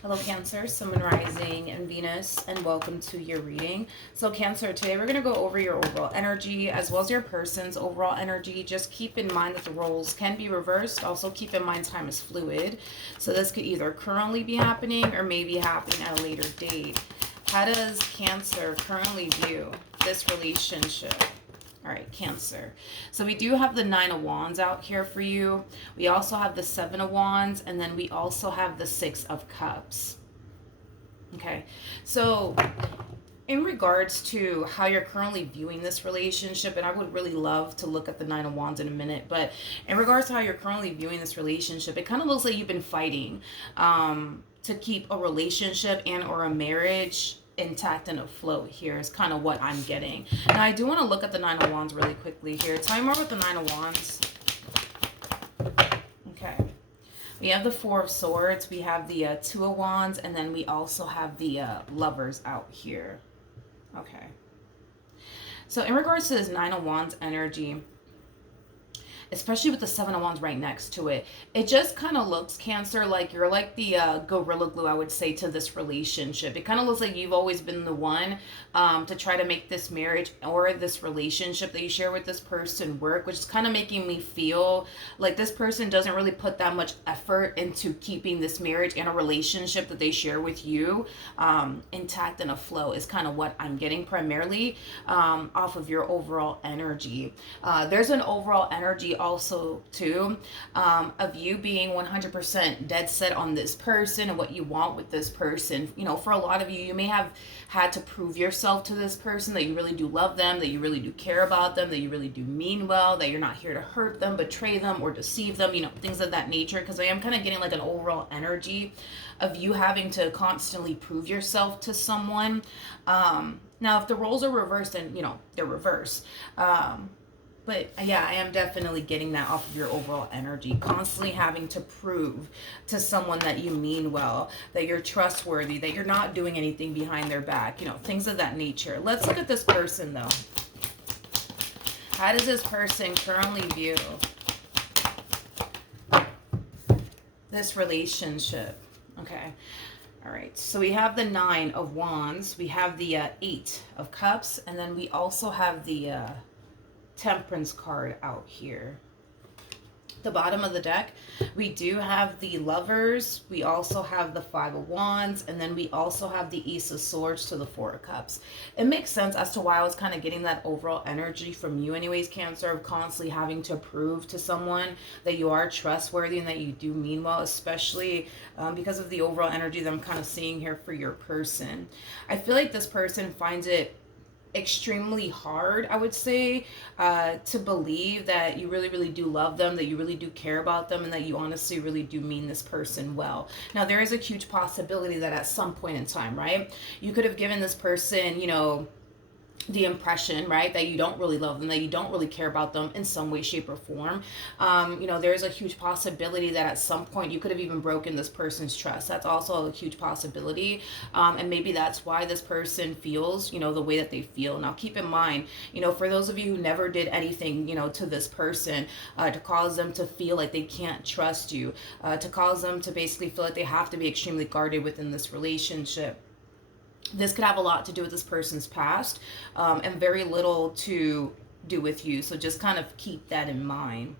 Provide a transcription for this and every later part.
Hello, Cancer, Sun, Moon, Rising, and Venus, and welcome to your reading. So, Cancer, today we're going to go over your overall energy as well as your person's overall energy. Just keep in mind that the roles can be reversed. Also, keep in mind time is fluid. So, this could either currently be happening or maybe happening at a later date. How does Cancer currently view this relationship? All right, Cancer. So we do have the Nine of Wands out here for you. We also have the Seven of Wands, and then we also have the Six of Cups. Okay, so in regards to how you're currently viewing this relationship, and I would really love to look at the Nine of Wands in a minute, but in regards to how you're currently viewing this relationship, it kind of looks like you've been fighting to keep a relationship and or a marriage intact and afloat here is kind of what I'm getting. Now, I do want to look at the Nine of Wands really quickly here. Tell me more about the Nine of Wands. Okay. We have the Four of Swords. We have the Two of Wands. And then we also have the Lovers out here. Okay. So in regards to this Nine of Wands energy, especially with the Seven of Wands right next to it, it just kind of looks, Cancer, like you're like the gorilla glue, I would say, to this relationship. It kind of looks like you've always been the one to try to make this marriage or this relationship that you share with this person work, which is kind of making me feel like this person doesn't really put that much effort into keeping this marriage and a relationship that they share with you intact and afloat is kind of what I'm getting primarily off of your overall energy. There's an overall energy also too of you being 100% dead set on this person and what you want with this person. You know, for a lot of you, you may have had to prove yourself to this person that you really do love them, that you really do care about them, that you really do mean well, that you're not here to hurt them, betray them, or deceive them, you know, things of that nature. Because I am kind of getting like an overall energy of you having to constantly prove yourself to someone. Now, if the roles are reversed, then, you know, they're reversed. But yeah, I am definitely getting that off of your overall energy. Constantly having to prove to someone that you mean well, that you're trustworthy, that you're not doing anything behind their back, you know, things of that nature. Let's look at this person though. How does this person currently view this relationship? Okay. All right, so we have the Nine of Wands, we have the Eight of Cups, and then we also have the Temperance card out here. The bottom of the deck, we do have the Lovers, we also have the Five of Wands, and then we also have the Ace of Swords to the Four of Cups. It makes sense as to why I was kind of getting that overall energy from you anyways, Cancer, of constantly having to prove to someone that you are trustworthy and that you do mean well, especially because of the overall energy that I'm kind of seeing here for your person. I feel like this person finds it extremely hard, I would say, to believe that you really, really do love them, that you really do care about them, and that you honestly really do mean this person well. Now, there is a huge possibility that at some point in time, right, you could have given this person, you know, the impression, right, that you don't really love them, that you don't really care about them in some way, shape, or form. You know, there's a huge possibility that at some point you could have even broken this person's trust. That's also a huge possibility. And maybe that's why this person feels, you know, the way that they feel. Now, keep in mind, you know, for those of you who never did anything, you know, to this person to cause them to feel like they can't trust you, to cause them to basically feel like they have to be extremely guarded within this relationship. This could have a lot to do with this person's past and very little to do with you. So just kind of keep that in mind.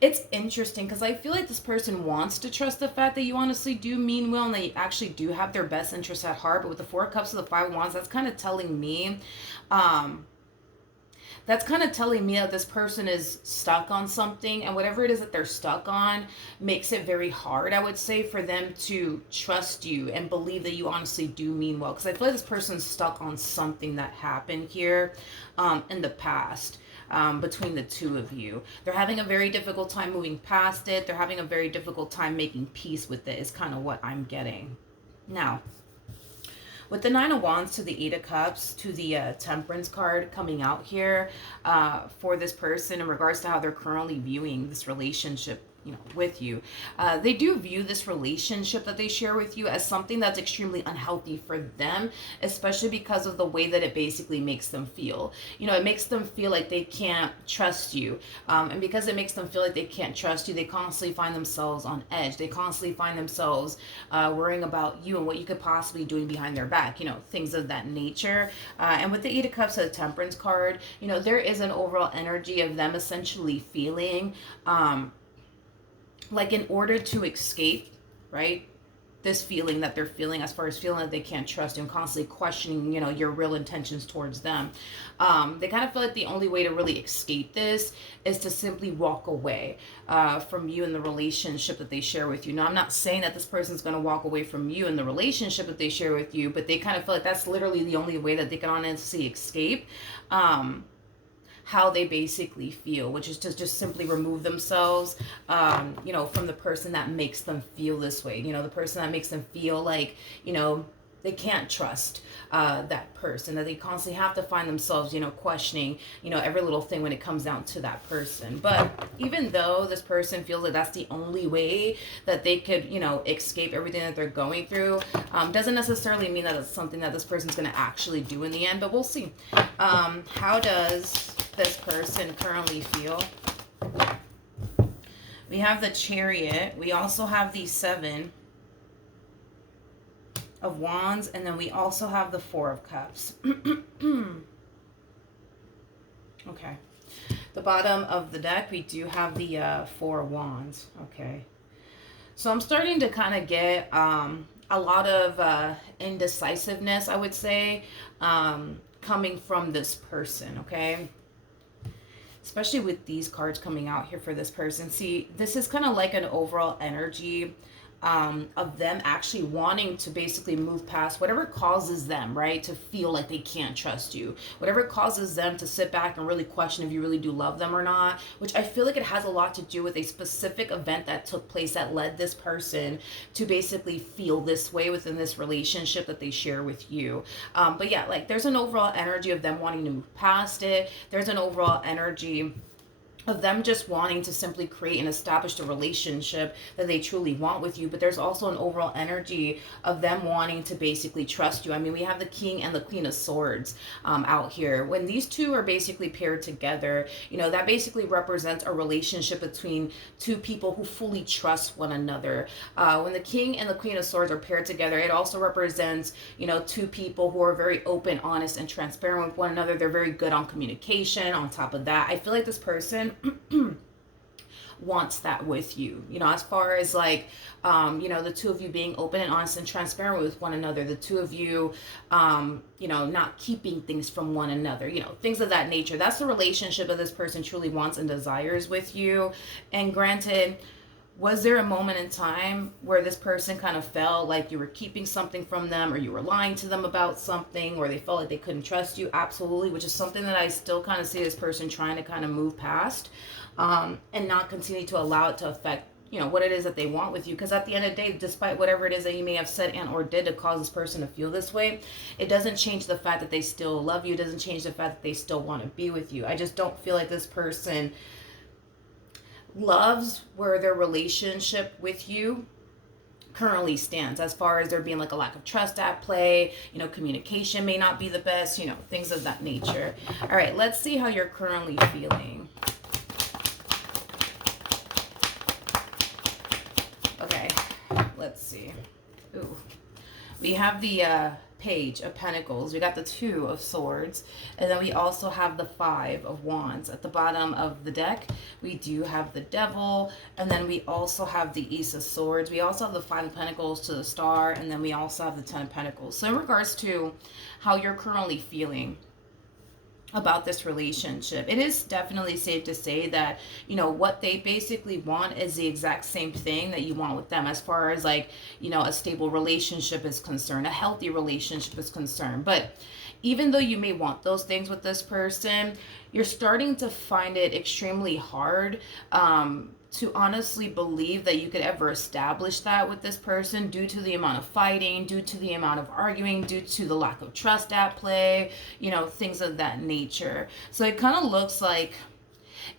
It's interesting because I feel like this person wants to trust the fact that you honestly do mean well and they actually do have their best interests at heart. But with the Four of Cups of the Five of Wands, that's kind of telling me that this person is stuck on something, and whatever it is that they're stuck on makes it very hard, I would say, for them to trust you and believe that you honestly do mean well. Because I feel like this person's stuck on something that happened here in the past. Between the two of you, they're having a very difficult time moving past it. They're having a very difficult time making peace with it, is kind of what I'm getting. Now, with the Nine of Wands to the Eight of Cups to the Temperance card coming out here for this person in regards to how they're currently viewing this relationship, with you. They do view this relationship that they share with you as something that's extremely unhealthy for them, especially because of the way that it basically makes them feel. It makes them feel like they can't trust you. And because it makes them feel like they can't trust you, they constantly find themselves on edge. They constantly find themselves worrying about you and what you could possibly be doing behind their back, things of that nature. And with the Eight of Cups, the Temperance card, there is an overall energy of them essentially feeling like in order to escape, right? This feeling that they're feeling, as far as feeling that they can't trust you and constantly questioning, your real intentions towards them. They kind of feel like the only way to really escape this is to simply walk away from you and the relationship that they share with you. Now, I'm not saying that this person's going to walk away from you and the relationship that they share with you, but they kind of feel like that's literally the only way that they can honestly escape how they basically feel, which is to just simply remove themselves, from the person that makes them feel this way. The person that makes them feel like, they can't trust that person, that they constantly have to find themselves, questioning, every little thing when it comes down to that person. But even though this person feels that that's the only way that they could, escape everything that they're going through, doesn't necessarily mean that it's something that this person's going to actually do in the end, but we'll see. How does this person currently feel? We have the Chariot. We also have the Seven of Wands, and then we also have the Four of Cups. Okay. The bottom of the deck, we do have the Four of Wands. Okay. So I'm starting to kind of get a lot of indecisiveness, I would say, coming from this person, okay? Especially with these cards coming out here for this person. See, this is kind of like an overall energy of them actually wanting to basically move past whatever causes them, right, to feel like they can't trust you, whatever causes them to sit back and really question if you really do love them or not, which I feel like it has a lot to do with a specific event that took place that led this person to basically feel this way within this relationship that they share with you. But yeah, like there's an overall energy of them wanting to move past it. There's an overall energy of them just wanting to simply create and establish a relationship that they truly want with you. But there's also an overall energy of them wanting to basically trust you. I mean, we have the King and the Queen of Swords out here. When these two are basically paired together, that basically represents a relationship between two people who fully trust one another. When the King and the Queen of Swords are paired together, it also represents, two people who are very open, honest, and transparent with one another. They're very good on communication. On top of that, I feel like this person wants that with you, as far as like the two of you being open and honest and transparent with one another, the two of you not keeping things from one another, things of that nature. That's the relationship that this person truly wants and desires with you. And granted, was there a moment in time where this person kind of felt like you were keeping something from them, or you were lying to them about something, or they felt like they couldn't trust you? Absolutely, which is something that I still kind of see this person trying to kind of move past, and not continue to allow it to affect, what it is that they want with you. Because at the end of the day, despite whatever it is that you may have said and or did to cause this person to feel this way, it doesn't change the fact that they still love you. It doesn't change the fact that they still want to be with you. I just don't feel like this person loves where their relationship with you currently stands, as far as there being like a lack of trust at play, communication may not be the best, things of that nature. All right, let's see how you're currently feeling. Okay, let's see. Ooh, we have the Page of Pentacles, we got the Two of Swords, and then we also have the Five of Wands. At the bottom of the deck, we do have the Devil, and then we also have the Ace of Swords. We also have the Five of Pentacles to the Star, and then we also have the Ten of Pentacles. So in regards to how you're currently feeling about this relationship, it is definitely safe to say that what they basically want is the exact same thing that you want with them, as far as like a stable relationship is concerned, a healthy relationship is concerned. But even though you may want those things with this person, you're starting to find it extremely hard to honestly believe that you could ever establish that with this person, due to the amount of fighting, due to the amount of arguing, due to the lack of trust at play, things of that nature. So it kind of looks like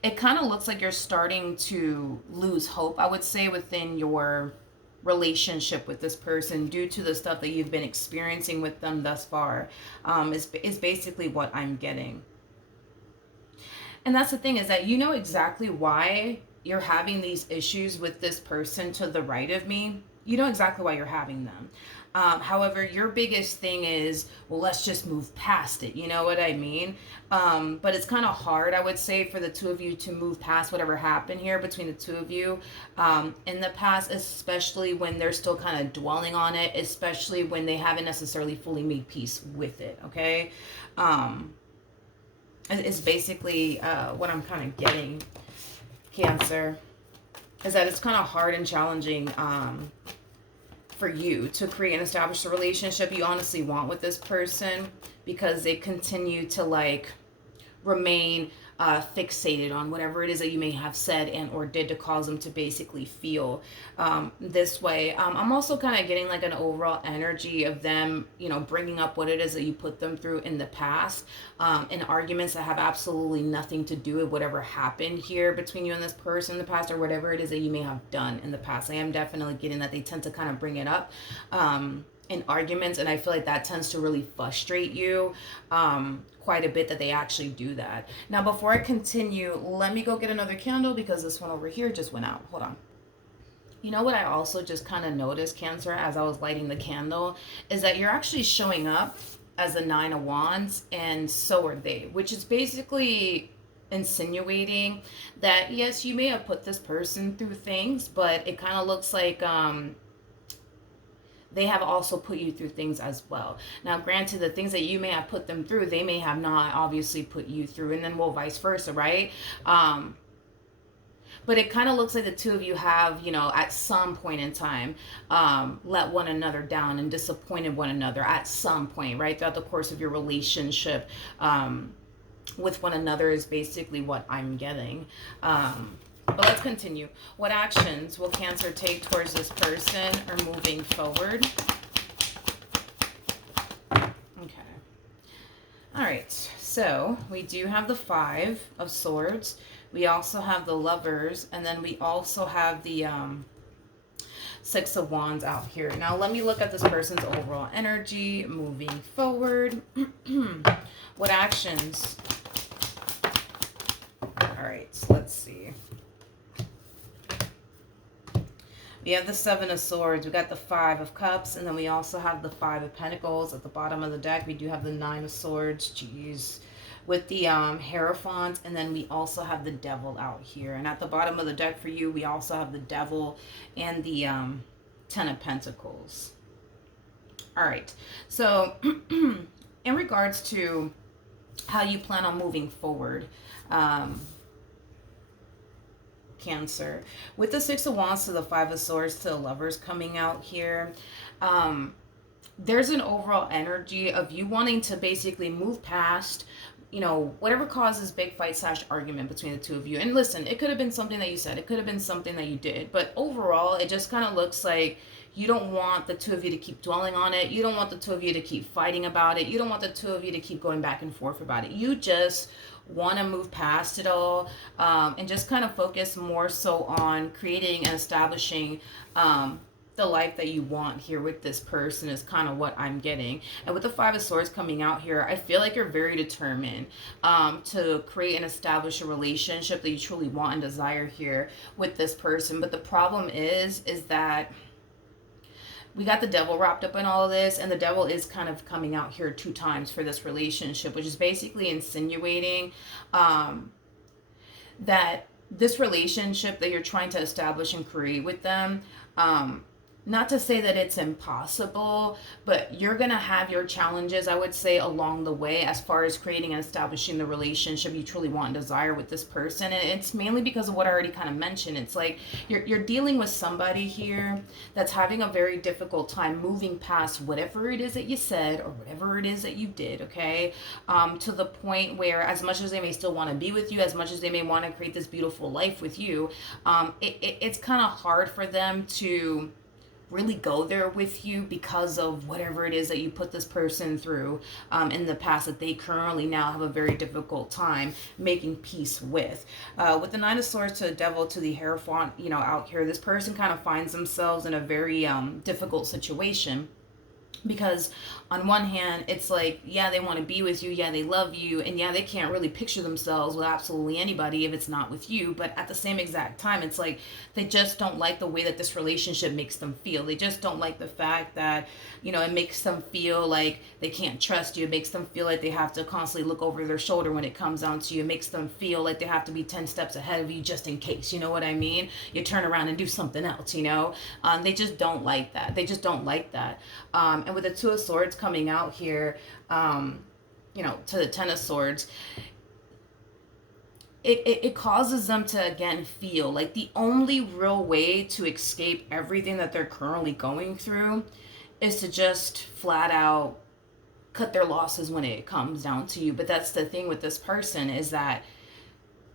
it kind of looks like you're starting to lose hope, I would say, within your relationship with this person due to the stuff that you've been experiencing with them thus far, is basically what I'm getting. And that's the thing, is that you know exactly why you're having these issues with this person to the right of me. You know exactly why you're having them. However, your biggest thing is, well, let's just move past it. You know what I mean? But it's kind of hard, I would say, for the two of you to move past whatever happened here between the two of you in the past, especially when they're still kind of dwelling on it, especially when they haven't necessarily fully made peace with it. Okay? Is basically what I'm kind of getting, Cancer, is that it's kind of hard and challenging for you to create and establish the relationship you honestly want with this person, because they continue to like remain fixated on whatever it is that you may have said and or did to cause them to basically feel this way. I'm also kind of getting like an overall energy of them, you know, bringing up what it is that you put them through in the past, in arguments that have absolutely nothing to do with whatever happened here between you and this person in the past, or whatever it is that you may have done in the past. I am definitely getting that they tend to kind of bring it up in arguments, and I feel like that tends to really frustrate you quite a bit, that they actually do that. Now, before I continue, let me go get another candle, because this one over here just went out. Hold on. You know what I also just kind of noticed, Cancer, as I was lighting the candle, is that you're actually showing up as a Nine of Wands, and so are they, which is basically insinuating that yes, you may have put this person through things, but it kind of looks like they have also put you through things as well. Now, granted, the things that you may have put them through, they may have not obviously put you through, and then well, vice versa, right? But it kind of looks like the two of you have, you know, at some point in time, let one another down and disappointed one another at some point, right? Throughout the course of your relationship with one another is basically what I'm getting. But let's continue. What actions will Cancer take towards this person or moving forward? Okay. All right. So we do have the Five of Swords. We also have the Lovers. And then we also have the Six of Wands out here. Now let me look at this person's overall energy moving forward. What actions? All right. Let's see. We have the Seven of Swords, we got the Five of Cups, and then we also have the Five of Pentacles. At the bottom of the deck, we do have the Nine of Swords, jeez, with the Hierophant, and then we also have the Devil out here. And at the bottom of the deck for you, we also have the Devil and the Ten of Pentacles. All right, so in regards to how you plan on moving forward, Cancer, with the Six of Wands to the Five of Swords to the Lovers coming out here, there's an overall energy of you wanting to basically move past, you know, whatever causes big fight / argument between the two of you. And listen, it could have been something that you said, it could have been something that you did, but overall it just kind of looks like you don't want the two of you to keep dwelling on it. You don't want the two of you to keep fighting about it. You don't want the two of you to keep going back and forth about it. You just want to move past it all, and just kind of focus more so on creating and establishing the life that you want here with this person, is kind of what I'm getting. And with the Five of Swords coming out here, I feel like you're very determined to create and establish a relationship that you truly want and desire here with this person. But the problem is that we got the Devil wrapped up in all of this, and the Devil is kind of coming out here 2 times for this relationship, which is basically insinuating that this relationship that you're trying to establish and create with them, not to say that it's impossible, but you're going to have your challenges, I would say, along the way as far as creating and establishing the relationship you truly want and desire with this person. And it's mainly because of what I already kind of mentioned. It's like you're dealing with somebody here that's having a very difficult time moving past whatever it is that you said or whatever it is that you did, okay? To the point where, as much as they may still want to be with you, as much as they may want to create this beautiful life with you, it's kind of hard for them to really go there with you because of whatever it is that you put this person through in the past that they currently now have a very difficult time making peace with. With the Nine of Swords to the Devil to the Hierophant, out here, this person kind of finds themselves in a very difficult situation, because on one hand it's like, yeah, they want to be with you, yeah, they love you, and yeah, they can't really picture themselves with absolutely anybody if it's not with you. But at the same exact time, it's like they just don't like the way that this relationship makes them feel. They just don't like the fact that, it makes them feel like they can't trust you. It makes them feel like they have to constantly look over their shoulder when it comes down to you. It makes them feel like they have to be 10 steps ahead of you just in case, you know what I mean? You turn around and do something else. They just don't like that. They just don't like that. And with the Two of Swords coming out here, to the Ten of Swords, it causes them to again feel like the only real way to escape everything that they're currently going through is to just flat out cut their losses when it comes down to you. But that's the thing with this person, is that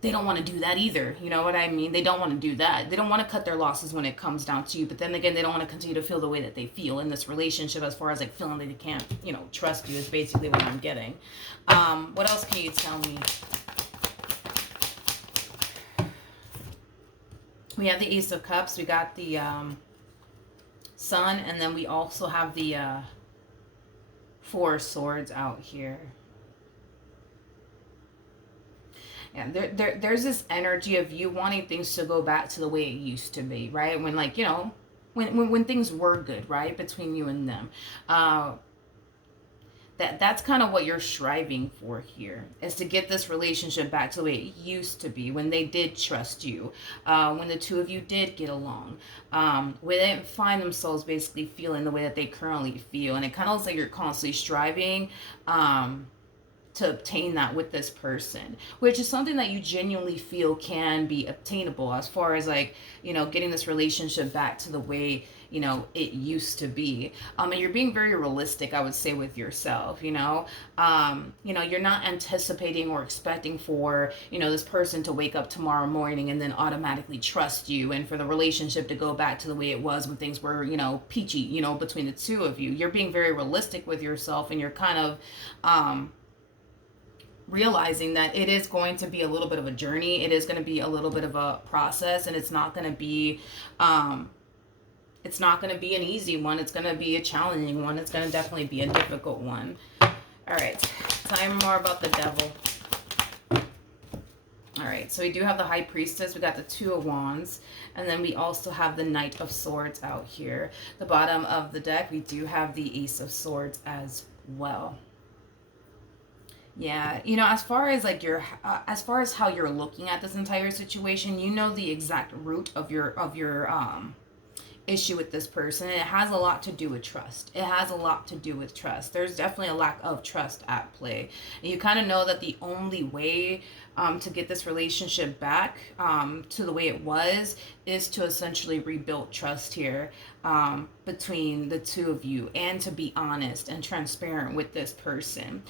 they don't want to do that either. You know what I mean? They don't want to do that. They don't want to cut their losses when it comes down to you. But then again, they don't want to continue to feel the way that they feel in this relationship, as far as like feeling that they can't, trust you, is basically what I'm getting. What else can you tell me? We have the Ace of Cups. We got the Sun. And then we also have the Four of Swords out here. Yeah, there's this energy of you wanting things to go back to the way it used to be, right? When, like, when things were good, right, between you and them. That's kind of what you're striving for here, is to get this relationship back to the way it used to be, when they did trust you, when the two of you did get along, when they didn't find themselves basically feeling the way that they currently feel. And it kind of looks like you're constantly striving to obtain that with this person, which is something that you genuinely feel can be obtainable, as far as like, getting this relationship back to the way, it used to be. And you're being very realistic, I would say, with yourself. You're not anticipating or expecting for, this person to wake up tomorrow morning and then automatically trust you, and for the relationship to go back to the way it was when things were, peachy, between the two of you. You're being very realistic with yourself, and you're kind of, realizing that it is going to be a little bit of a journey. It is going to be a little bit of a process, and it's not going to be an easy one. It's going to be a challenging one. It's going to definitely be a difficult one. All right, tell me more about the Devil. All right, so we do have the High Priestess. We got the Two of Wands, and then we also have the Knight of Swords out here. The bottom of the deck, we do have the Ace of Swords as well. Yeah, as far as like as far as how you're looking at this entire situation, the exact root of your issue with this person. And it has a lot to do with trust. It has a lot to do with trust. There's definitely a lack of trust at play. And you kind of know that the only way to get this relationship back to the way it was is to essentially rebuild trust here between the two of you, and to be honest and transparent with this person.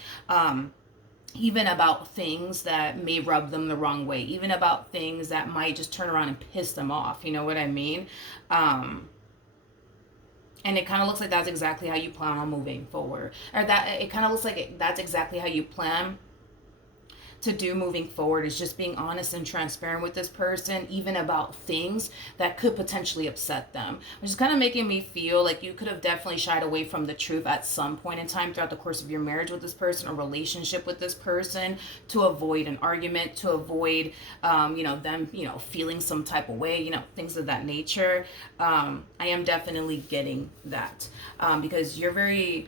Even about things that may rub them the wrong way, even about things that might just turn around and piss them off, you know what I mean? And it kind of looks like that's exactly how you plan on moving forward. Or that it kind of looks like that's exactly how you plan to do moving forward, is just being honest and transparent with this person, even about things that could potentially upset them, which is kind of making me feel like you could have definitely shied away from the truth at some point in time throughout the course of your marriage with this person, or relationship with this person, to avoid an argument, to avoid them feeling some type of way, things of that nature. I am definitely getting that because you're very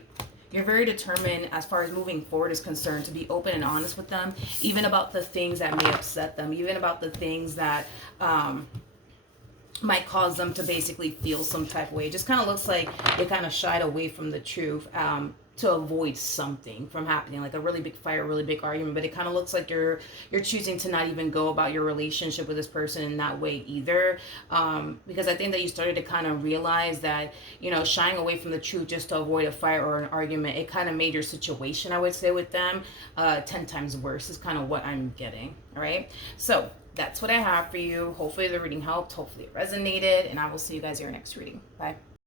determined, as far as moving forward is concerned, to be open and honest with them, even about the things that may upset them, even about the things that might cause them to basically feel some type of way. It just kind of looks like they kind of shied away from the truth to avoid something from happening, like a really big fight, a really big argument. But it kind of looks like you're choosing to not even go about your relationship with this person in that way either, because I think that you started to kind of realize that shying away from the truth just to avoid a fight or an argument, it kind of made your situation, I would say, with them 10 times worse, is kind of what I'm getting. All right, so that's what I have for you. Hopefully the reading helped, hopefully it resonated, and I will see you guys in your next reading. Bye.